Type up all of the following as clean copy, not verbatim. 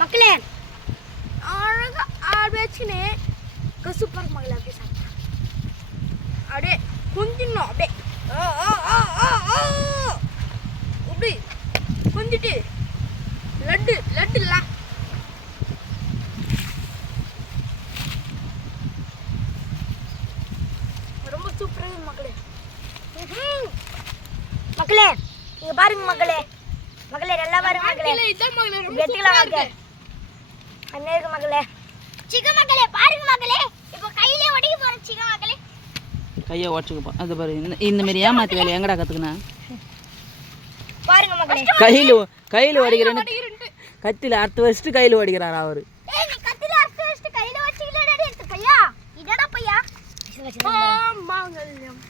மக்களே அழகா வச்சுன்னு சூப்பர் மகளே அப்படியே சாப்பிட்டா அப்படியே கொஞ்சிடணும் அப்படியே அப்படி கொஞ்சிட்டு லட்டுல ரொம்ப சூப்பராக மக்களே. மக்களே இங்க பாருங்க மக்களே நல்லா பாருங்க மக்களே வெட்டிக்கலாம் மக்களே அண்ணே இருக்கு மக்களே சிக்கன் மக்களே பாருங்க மக்களே இப்போ கையிலே ஒடிக்க போற சிக்கன் மக்களே கையை உடச்சுக்கப்பா அது பாரு இந்த மாதிரி ஏமாத்து வேலை எங்கடா கற்றுக்கினா பாருங்க மக்களே கையில் உடைக்கிறேன்னு கத்தியில் அறுத்து வச்சுட்டு கையில் உடைக்கிறாரா அவர்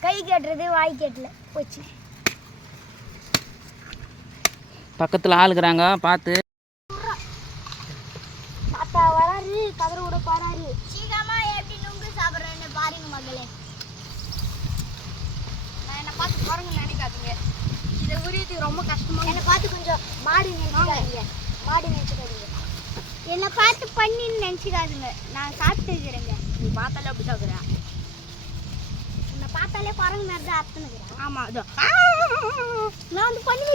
கை கேட்டுறது வாய் கேட்டல போச்சு பக்கத்தில் ஆளுக்குறாங்க பார்த்து தாத்தா வராரு கதற விட பாராரு சீக்கிரமா எப்படி நுங்கு சாப்பிட்றேன்னு பாருங்க மகளே. நான் என்னை பார்த்து பாருங்க நினைக்காதீங்க இதை உரியத்துக்கு ரொம்ப கஷ்டமா என்னை பார்த்து கொஞ்சம் மாடு நினைச்சுக்காதீங்க என்னை பார்த்து பண்ணின்னு நினச்சிக்காதுங்க நான் சாப்பிட்டு இருக்கிறேங்க நீ பார்த்தாலே அப்படி சாப்பிட்றேன் உன்னை பார்த்தாலே குரங்கு மாதிரி தான் அர்த்தனுக்கிறேன் ஆமாம் அதோ நான் வந்து பண்ணி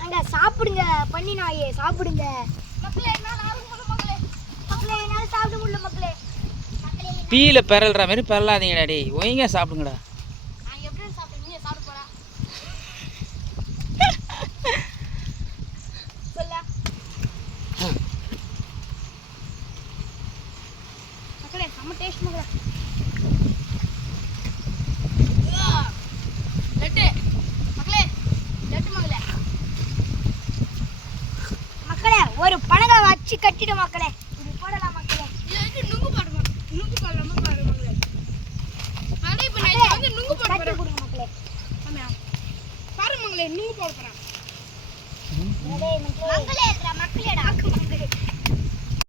அங்க சாப்பிடுங்க பண்ணி நாயே சாப்பிடுங்க மக்களே என்னால் சாப்பிட முடியல மக்களே பீல பெறல்ற மாதிரி பெறலாதீங்கடா டேய் ஒய்ங்க சாப்பிடுங்கடா. நான் எப்படி சாப்பிடுங்க சாப்பிட போறேன் சொல்ல மக்களே நம்ம டேஸ்ட் மக்களே லட்டு மக்களே ஒரு பனகை வச்சு கட்டிடு மக்களே இது போடலாம் மக்களே இது நுங்கு போடலாமா பாரு மக்களே அட இப்ப நான் வந்து நுங்கு போட போறேன் கொடுங்க மக்களே ஆமா பாரு மக்களே நுங்கு போட போறேன் மக்களே மக்களேடா